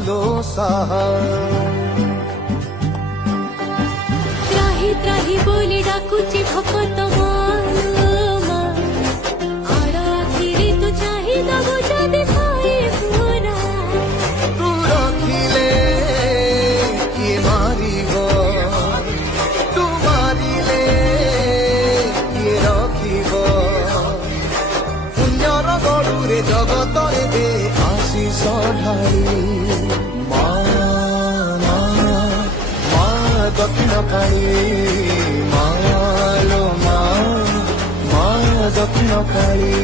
लो साहा। त्राही त्राही बोली डाकुची भकत मानुमा आड़ आखिरी तू चाही दबो जदि पाए पूरा। तू रखिले किए मारिब, तू मारिले किए रखिब। पुण्यर गरुरे जगतरे दे आशीष ढाली। दक्षिण काली मालो माँ दक्षिण काली।